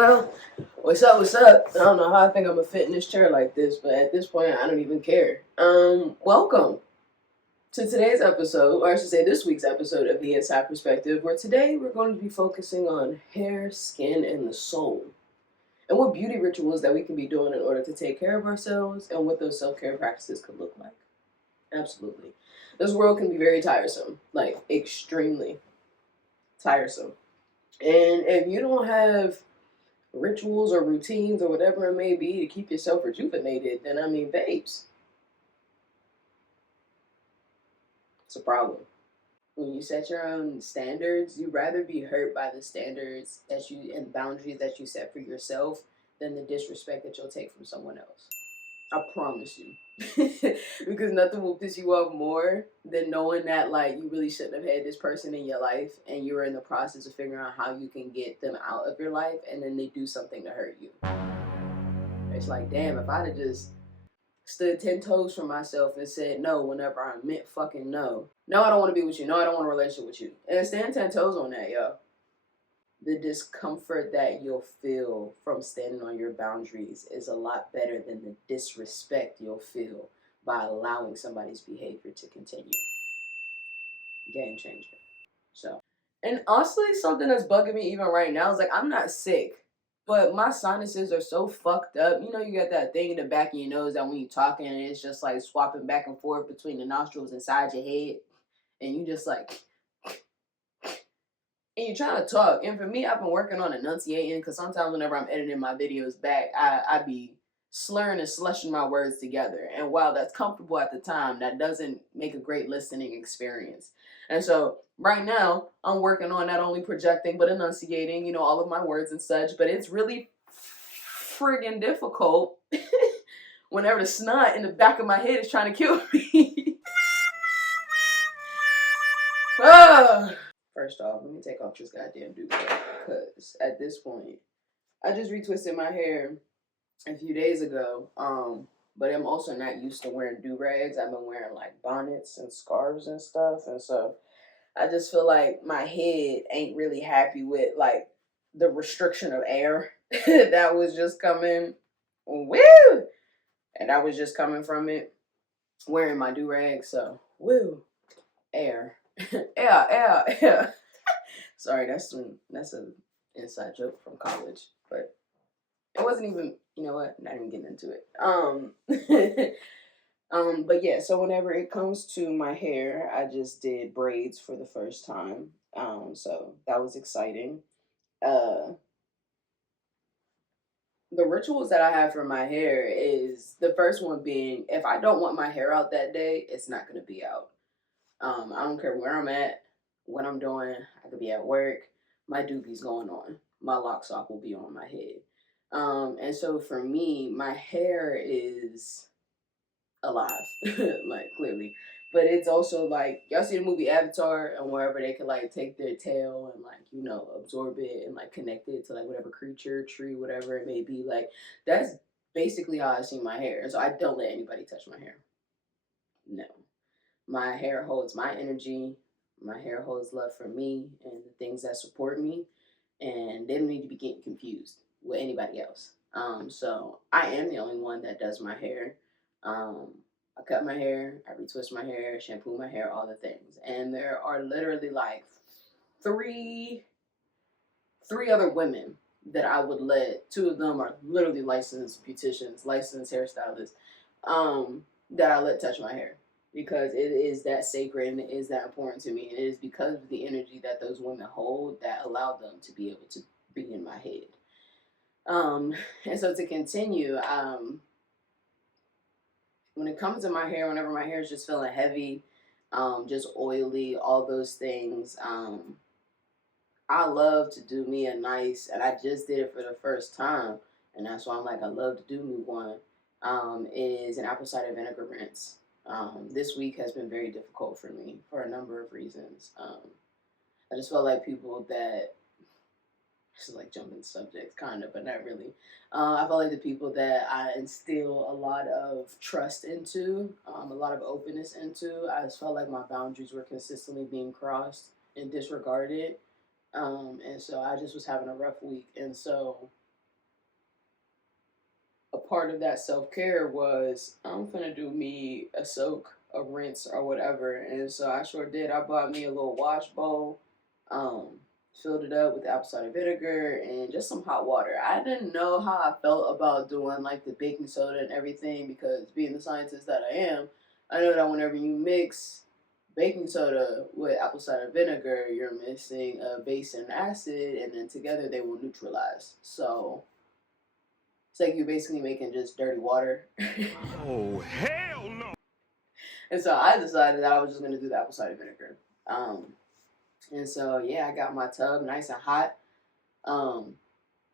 Well, what's up? What's up? I don't know how I think I'm gonna fit in this chair like this, but at this point, I don't even care. Welcome to today's episode, or I should say this week's episode of The Inside Perspective, where today we're going to be focusing on hair, skin, and the soul, and what beauty rituals that we can be doing in order to take care of ourselves, and what those self-care practices could look like. Absolutely. This world can be very tiresome, like extremely tiresome. And if you don't have rituals or routines or whatever it may be to keep yourself rejuvenated, then I mean, babes, it's a problem. When you set your own standards, you'd rather be hurt by the standards that you and boundaries that you set for yourself than the disrespect that you'll take from someone else. I promise you. Because nothing will piss you off more than knowing that like you really shouldn't have had this person in your life and you're in the process of figuring out how you can get them out of your life and then they do something to hurt you. It's like, damn, if I'd have just stood 10 toes for myself and said no whenever I meant fucking no. No, I don't want to be with you. No, I don't want a relationship with you. And stand 10 toes on that, yo. The discomfort that you'll feel from standing on your boundaries is a lot better than the disrespect you'll feel by allowing somebody's behavior to continue. Game changer. So, and honestly, something that's bugging me even right now is like, I'm not sick, but my sinuses are so fucked up. You know, you got that thing in the back of your nose that when you're talking, it's just like swapping back and forth between the nostrils inside your head, and you just like, and you're trying to talk. And for me, I've been working on enunciating because sometimes whenever I'm editing my videos back, I be slurring and slushing my words together. And while that's comfortable at the time, that doesn't make a great listening experience. And so right now, I'm working on not only projecting but enunciating, you know, all of my words and such. But it's really friggin' difficult whenever the snot in the back of my head is trying to kill me. First off, let me take off this goddamn do-rag because at this point, I just retwisted my hair a few days ago. But I'm also not used to wearing do-rags. I've been wearing like bonnets and scarves and stuff, and so I just feel like my head ain't really happy with like the restriction of air that was just coming. Woo! And that was just coming from it wearing my do-rag. So woo, air, air. Sorry, that's an inside joke from college, but it wasn't even. You know what? Not even getting into it. But yeah. So whenever it comes to my hair, I just did braids for the first time. So that was exciting. Uh, the rituals that I have for my hair is the first one being if I don't want my hair out that day, it's not gonna be out. I don't care where I'm at, what I'm doing. I could be at work. My doobie's going on. My lock sock will be on my head. And so for me, my hair is alive, like clearly. But it's also like y'all see the movie Avatar and wherever they can like take their tail and like, you know, absorb it and like connect it to like whatever creature, tree, whatever it may be. Like that's basically how I see my hair. And so I don't let anybody touch my hair. No. My hair holds my energy. My hair holds love for me and the things that support me. And they don't need to be getting confused with anybody else. So I am the only one that does my hair. I cut my hair, I retwist my hair, shampoo my hair, all the things. And there are literally like three other women that I would let. Two of them are literally licensed beauticians, licensed hairstylists, that I let touch my hair because it is that sacred and it is that important to me. And it is because of the energy that those women hold that allowed them to be able to be in my head. And so to continue, when it comes to my hair, whenever my hair is just feeling heavy, just oily, all those things, I love to do me a nice, and I just did it for the first time, and that's why I'm like, I love to do me one, is an apple cider vinegar rinse. This week has been very difficult for me for a number of reasons. I just felt like people that, this is like jumping subjects, kind of, but not really. I felt like the people that I instill a lot of trust into, a lot of openness into, I just felt like my boundaries were consistently being crossed and disregarded. And so I just was having a rough week. And so a part of that self-care was I'm gonna do me a soak, a rinse, or whatever. And so I sure did. I bought me a little wash bowl, um, filled it up with apple cider vinegar and just some hot water. I didn't know how I felt about doing like the baking soda and everything, because being the scientist that I am, I know that whenever you mix baking soda with apple cider vinegar, you're missing a base and acid, and then together they will neutralize. So it's like you're basically making just dirty water. Oh, hell no! And so I decided that I was just gonna do the apple cider vinegar. Um, and so yeah, I got my tub nice and hot. Um,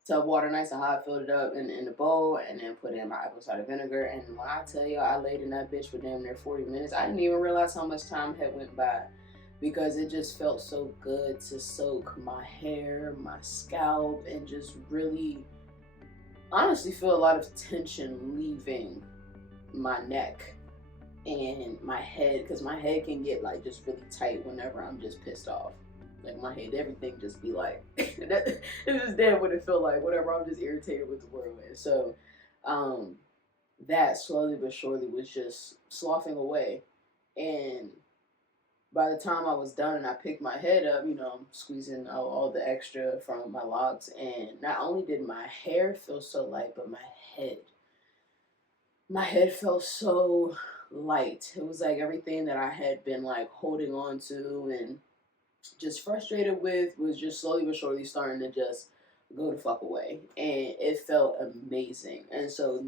Tub water nice and hot, filled it up in the bowl, and then put in my apple cider vinegar. And when I tell you I laid in that bitch for damn near 40 minutes, I didn't even realize how much time had went by, because it just felt so good to soak my hair, my scalp, and just really honestly feel a lot of tension leaving my neck and my head, because my head can get like just really tight whenever I'm just pissed off. Like my head, everything just be like that, it's just damn what it feel like whenever I'm just irritated with the world. And so that slowly but surely was just sloughing away. And by the time I was done and I picked my head up, I'm squeezing out all the extra from my locks, and not only did my hair feel so light, but head my head felt so light. It was like everything that I had been like holding on to and just frustrated with was just slowly but surely starting to just go the fuck away. And it felt amazing. And so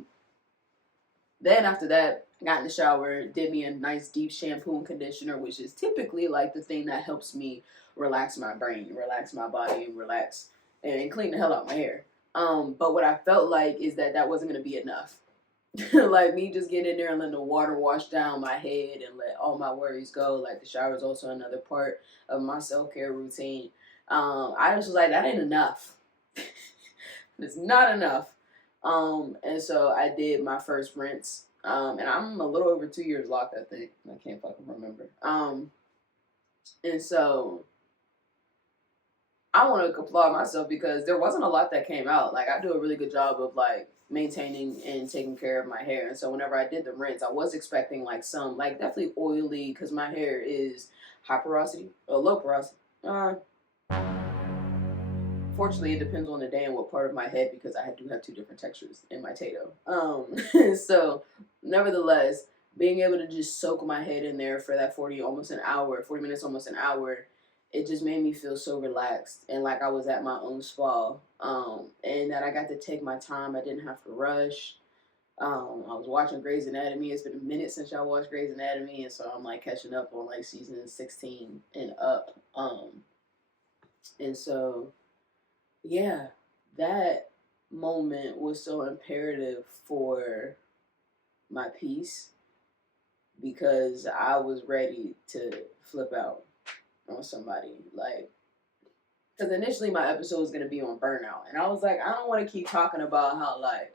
then after that, got in the shower, did me a nice deep shampoo and conditioner, which is typically like the thing that helps me relax my brain, relax my body, and relax and clean the hell out my hair. But what I felt like is that that wasn't gonna be enough. Like me just getting in there and letting the water wash down my head and let all my worries go. Like the shower is also another part of my self-care routine. I just was like, that ain't enough. It's not enough. And so I did my first rinse. And I'm a little over 2 years locked, I think. I can't fucking remember. And so I want to applaud myself because there wasn't a lot that came out. Like I do a really good job of like maintaining and taking care of my hair. And so whenever I did the rinse, I was expecting like some, like definitely oily, because my hair is high porosity or low porosity. Fortunately, it depends on the day and what part of my head, because I do have two different textures in my tato. So nevertheless, being able to just soak my head in there for that 40 minutes, almost an hour, it just made me feel so relaxed and like I was at my own spa. And that I got to take my time. I didn't have to rush. I was watching Grey's Anatomy. It's been a minute since I watched Grey's Anatomy, and so I'm like catching up on like season 16 and up. And so yeah, that moment was so imperative for my peace, because I was ready to flip out on somebody. Like, because initially my episode was going to be on burnout. And I was like, I don't want to keep talking about how, like,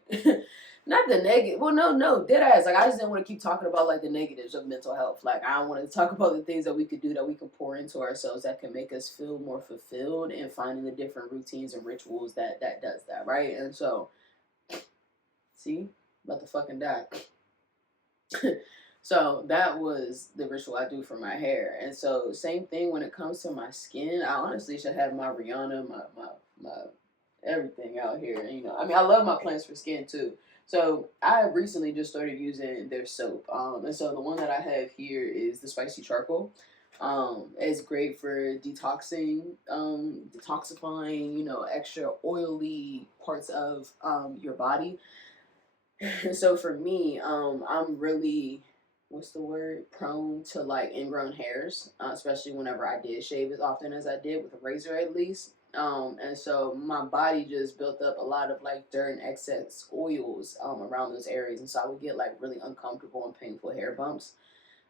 not the negative. Well, no, dead ass. Like, I just didn't want to keep talking about, like, the negatives of mental health. Like, I wanted to talk about the things that we could do, that we can pour into ourselves, that can make us feel more fulfilled, and finding the different routines and rituals that does that, right? And so, see, about to fucking die. So that was the ritual I do for my hair. And so same thing when it comes to my skin. I honestly should have my Rihanna, my everything out here. I mean, I love my plants for skin too. So I recently just started using their soap. And so the one that I have here is the spicy charcoal. It's great for detoxing, detoxifying, extra oily parts of your body. So for me, I'm really, what's the word, prone to like ingrown hairs, especially whenever I did shave as often as I did with a razor at least. And so my body just built up a lot of like dirt and excess oils around those areas, and so I would get like really uncomfortable and painful hair bumps.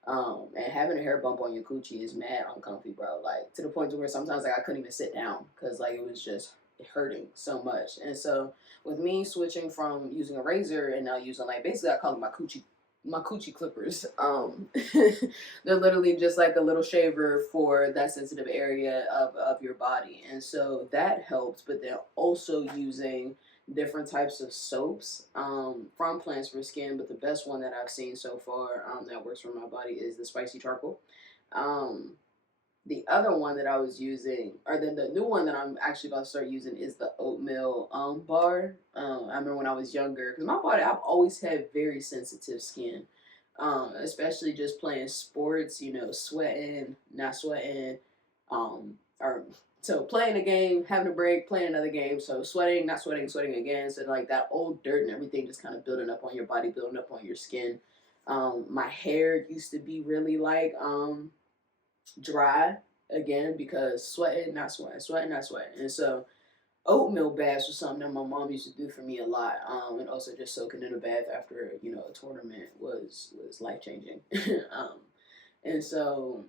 And having a hair bump on your coochie is mad uncomfy, bro. Like to the point to where sometimes like I couldn't even sit down because like it was just hurting so much. And so with me switching from using a razor and now using like basically I call it my coochie clippers. They're literally just like a little shaver for that sensitive area of your body. And so that helps, but then also using different types of soaps from plants for skin, but the best one that I've seen so far that works for my body is the spicy charcoal. Um, the other one that I was using, or the new one that I'm actually about to start using, is the oatmeal bar. I remember when I was younger, because my body, I've always had very sensitive skin, especially just playing sports, sweating, not sweating, or so playing a game, having a break, playing another game, so sweating, not sweating, sweating again, so like that old dirt and everything just kind of building up on your body, building up on your skin. My hair used to be really like dry again because sweating, not sweating, sweating, not sweating. And so oatmeal baths was something that my mom used to do for me a lot. And also just soaking in a bath after, a tournament was life changing. um, and so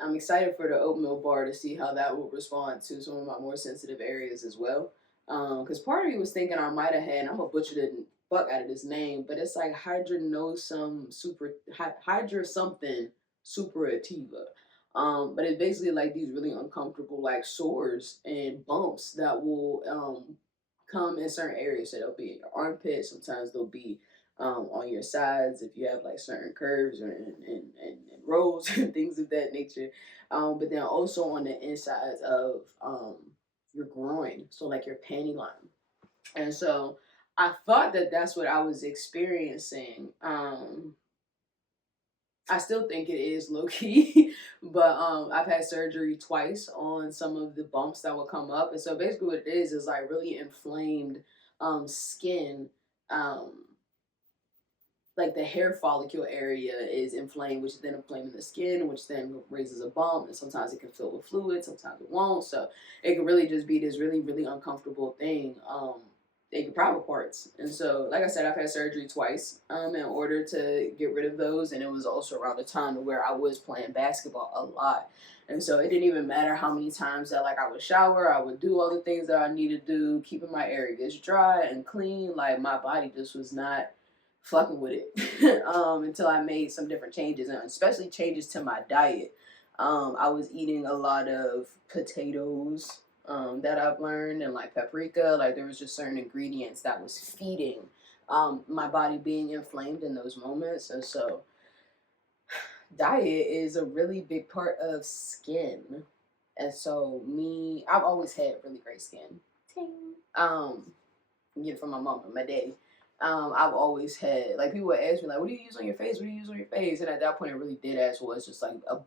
I'm excited for the oatmeal bar to see how that will respond to some of my more sensitive areas as well. Because part of me was thinking I might have had, I'm gonna butcher the fuck out of this name, but it's like hydronosum super hydra something superativa. But it's basically like these really uncomfortable like sores and bumps that will come in certain areas. So they'll be in your armpit. Sometimes they'll be on your sides if you have like certain curves or and rows and things of that nature. But then also on the insides of your groin, so like your panty line. And so I thought that that's what I was experiencing. I still think it is low key, but I've had surgery twice on some of the bumps that will come up, and so basically what it is like really inflamed skin. Um, like the hair follicle area is inflamed, which is then inflaming the skin, which then raises a bump, and sometimes it can fill with fluid, sometimes it won't. So it can really just be this really, really uncomfortable thing. In your private parts. And so, like I said, I've had surgery twice in order to get rid of those, and it was also around the time where I was playing basketball a lot. And so it didn't even matter how many times that like I would shower, I would do all the things that I need to do, keeping my areas dry and clean. Like my body just was not fucking with it until I made some different changes, and especially changes to my diet. I was eating a lot of potatoes that I've learned, and like paprika. Like there was just certain ingredients that was feeding my body being inflamed in those moments. And so diet is a really big part of skin. And so I've always had really great skin. Ting. Get it from my mom and my daddy. I've always had like people would ask me like, "What do you use on your face? What do you use on your face?" And at that point, it really did ask was just like a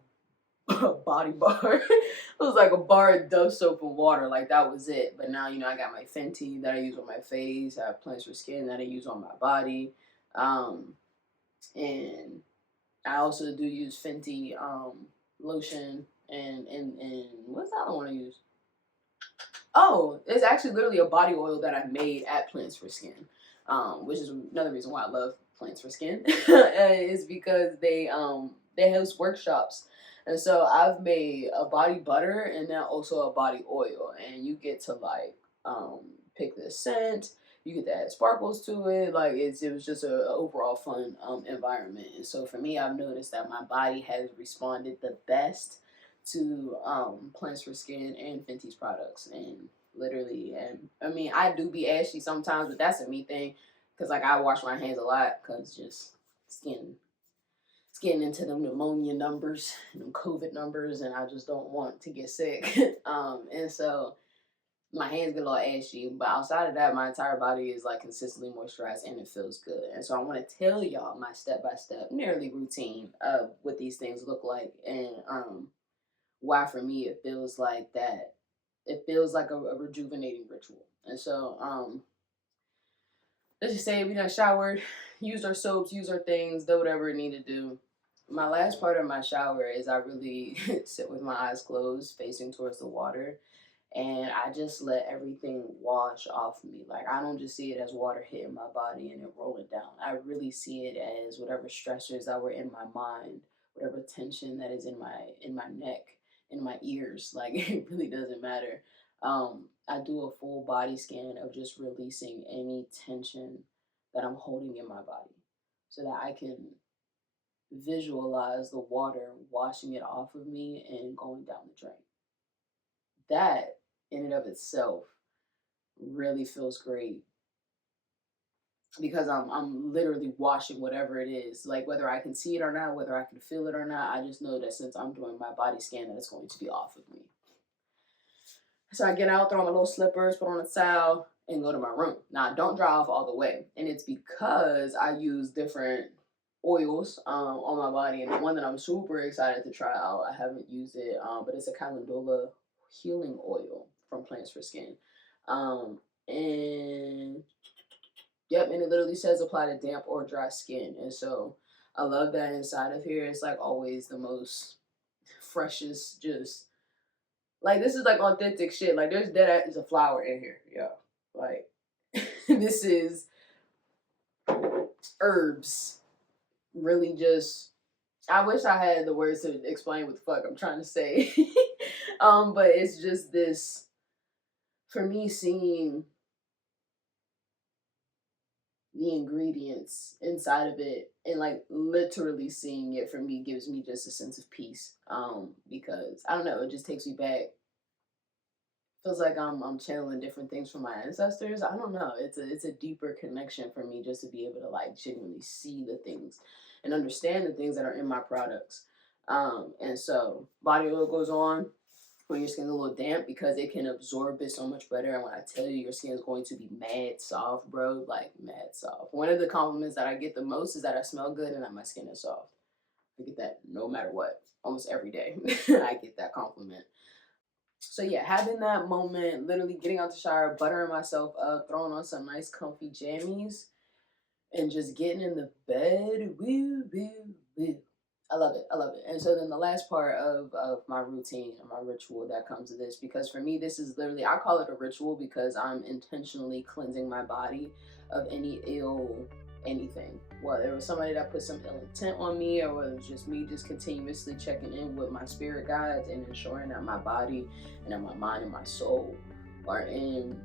body bar. It was like a bar of Dove soap and water. Like that was it. But now I got my Fenty that I use on my face. I have Plants for Skin that I use on my body, and I also do use Fenty lotion and what's the other one I use? Oh, it's actually literally a body oil that I made at Plants for Skin, which is another reason why I love Plants for Skin. Is because they host workshops, and so I've made a body butter and then also a body oil, and you get to like pick the scent. You get to add sparkles to it. Like it was just a overall fun environment. And so for me, I've noticed that my body has responded the best to Plants for Skin and Fenty's products, and literally, and I mean, I do be ashy sometimes, but that's a me thing, cause like I wash my hands a lot, cause just skin, it's getting into them pneumonia numbers, them COVID numbers, and I just don't want to get sick. And so my hands get a little ashy, but outside of that, my entire body is like consistently moisturized and it feels good. And so I want to tell y'all my step by step, nearly routine of what these things look like, and why for me it feels like that. It feels like a rejuvenating ritual. And so let's just say we done showered, used our soaps, used our things, did whatever it needed to do. My last part of my shower is I really sit with my eyes closed, facing towards the water, and I just let everything wash off me. Like I don't just see it as water hitting my body and it rolling down. I really see it as whatever stressors that were in my mind, whatever tension that is in my neck, in my ears. Like it really doesn't matter. I do a full body scan of just releasing any tension that I'm holding in my body, so that I can visualize the water washing it off of me and going down the drain. That in and of itself really feels great because I'm literally washing whatever it is, like whether I can see it or not, whether I can feel it or not. I just know that since I'm doing my body scan, that it's going to be off of me. So I get out, throw on my little slippers, put on a towel, and go to my room. Now I don't dry off all the way, and it's because I use different oils on my body, and the one that I'm super excited to try out, I haven't used it, but it's a calendula healing oil from Plants for Skin, and yep, and it literally says apply to damp or dry skin, and so I love that inside of here. It's like always the most freshest, just like this is like authentic shit. Like there's dead is a flower in here, yo. Like this is herbs. Really, just I wish I had the words to explain what the fuck I'm trying to say. But it's just this for me seeing the ingredients inside of it and like literally seeing it for me gives me just a sense of peace. Because I don't know, it just takes me back. Feels like I'm channeling different things from my ancestors. I don't know. It's a deeper connection for me just to be able to like genuinely see the things and understand the things that are in my products. And so body oil goes on when your skin's a little damp because it can absorb it so much better. And when I tell you your skin is going to be mad soft, bro, like mad soft. One of the compliments that I get the most is that I smell good and that my skin is soft. I get that no matter what, almost every day. I get that compliment. So yeah, having that moment, literally getting out the shower, buttering myself up, throwing on some nice comfy jammies, and just getting in the bed. Woo, woo, woo. I love it. I love it. And so then the last part of my routine and my ritual that comes to this, because for me, this is literally, I call it a ritual because I'm intentionally cleansing my body of any ill anything. Whether it was somebody that put some ill intent on me or whether it was just me just continuously checking in with my spirit guides and ensuring that my body and that my mind and my soul are in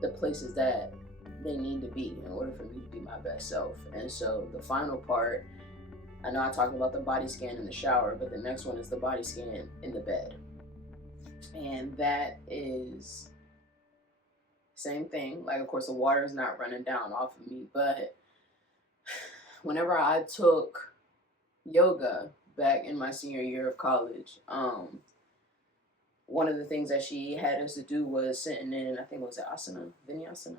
the places that they need to be in order for me to be my best self. And so the final part, I know I talked about the body scan in the shower, but the next one is the body scan in the bed. And that is same thing. Like of course the water is not running down off of me, but whenever I took yoga back in my senior year of college, one of the things that she had us to do was sitting in, I think it was it asana, vinyasana.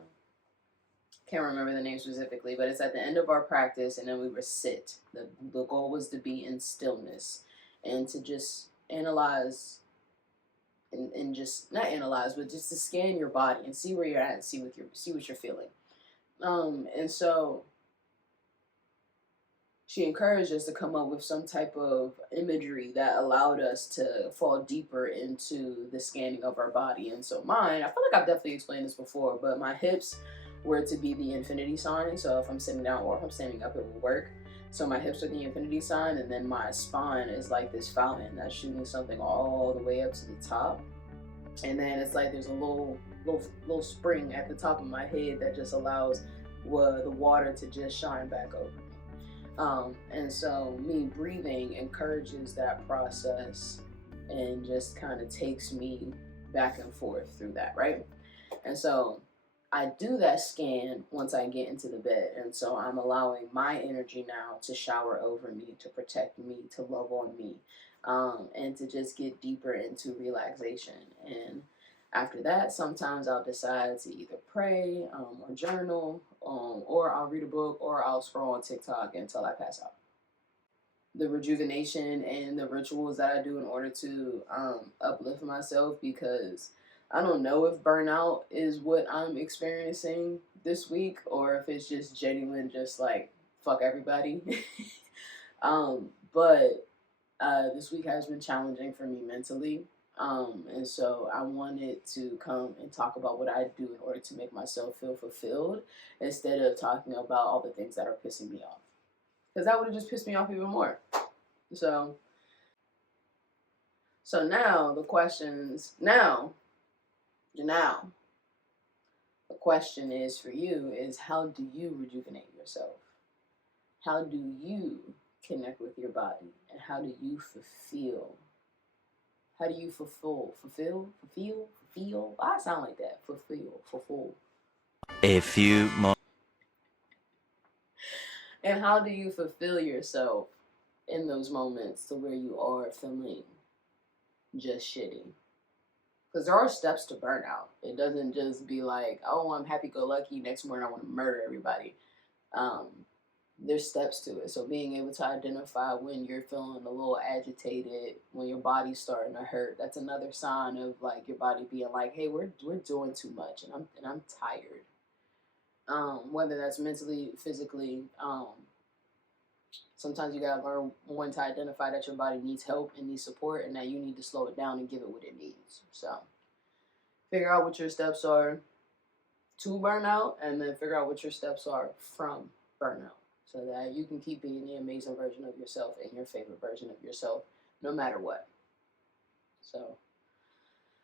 Can't remember the name specifically, but it's at the end of our practice, and then we would sit. The goal was to be in stillness and to just analyze and just not analyze, but just to scan your body and see where you're at and see what you're feeling. And so she encouraged us to come up with some type of imagery that allowed us to fall deeper into the scanning of our body. And so mine, I feel like I've definitely explained this before, but my hips were to be the infinity sign. So if I'm sitting down or if I'm standing up, it will work. So my hips are the infinity sign, and then my spine is like this fountain that's shooting something all the way up to the top. And then it's like there's a little spring at the top of my head that just allows the water to just shine back over me. And so me breathing encourages that process and just kind of takes me back and forth through that, right? And so I do that scan once I get into the bed. And so I'm allowing my energy now to shower over me, to protect me, to love on me, and to just get deeper into relaxation. And after that, sometimes I'll decide to either pray or journal, or I'll read a book, or I'll scroll on TikTok until I pass out. The rejuvenation and the rituals that I do in order to uplift myself, because I don't know if burnout is what I'm experiencing this week or if it's just genuine, just like fuck everybody. But this week has been challenging for me mentally. And so I wanted to come and talk about what I do in order to make myself feel fulfilled instead of talking about all the things that are pissing me off. Because that would have just pissed me off even more. So now the questions now the question is for you is how do you rejuvenate yourself? How do you connect with your body? And how do you fulfill? How do you fulfill fulfill. I sound like that. Fulfill. A few moments. And how do you fulfill yourself in those moments to where you are feeling just shitty? Because there are steps to burnout. It doesn't just be like, oh, I'm happy-go-lucky. Next morning I want to murder everybody. Um, there's steps to it. So being able to identify when you're feeling a little agitated, when your body's starting to hurt, that's another sign of like your body being like, hey, we're doing too much, and I'm tired. Whether that's mentally, physically. Sometimes you gotta learn when to identify that your body needs help and needs support, and that you need to slow it down and give it what it needs. So figure out what your steps are to burnout, and then figure out what your steps are from burnout, so that you can keep being the amazing version of yourself and your favorite version of yourself, no matter what. So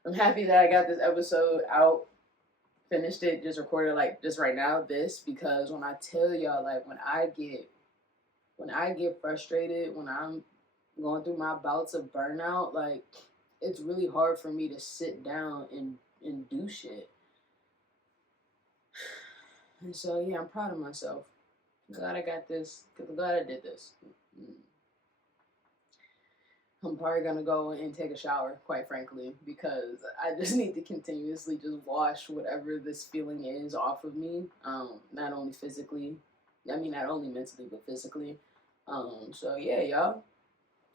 I'm happy that I got this episode out. Finished it, just recorded like just right now, because when I tell y'all, like when I get frustrated, when I'm going through my bouts of burnout, like it's really hard for me to sit down and do shit. And so yeah, I'm proud of myself. I'm glad I got this. I'm glad I did this. I'm probably gonna go and take a shower, quite frankly, because I just need to continuously just wash whatever this feeling is off of me. Not only physically, not only mentally, but physically. So yeah, y'all,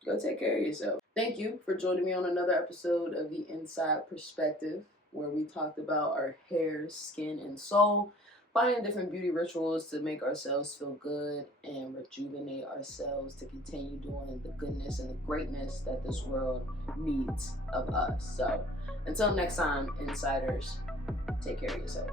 go take care of yourself. Thank you for joining me on another episode of The Inside Perspective, where we talked about our hair, skin, and soul, finding different beauty rituals to make ourselves feel good and rejuvenate ourselves to continue doing the goodness and the greatness that this world needs of us. So until next time, insiders, take care of yourself.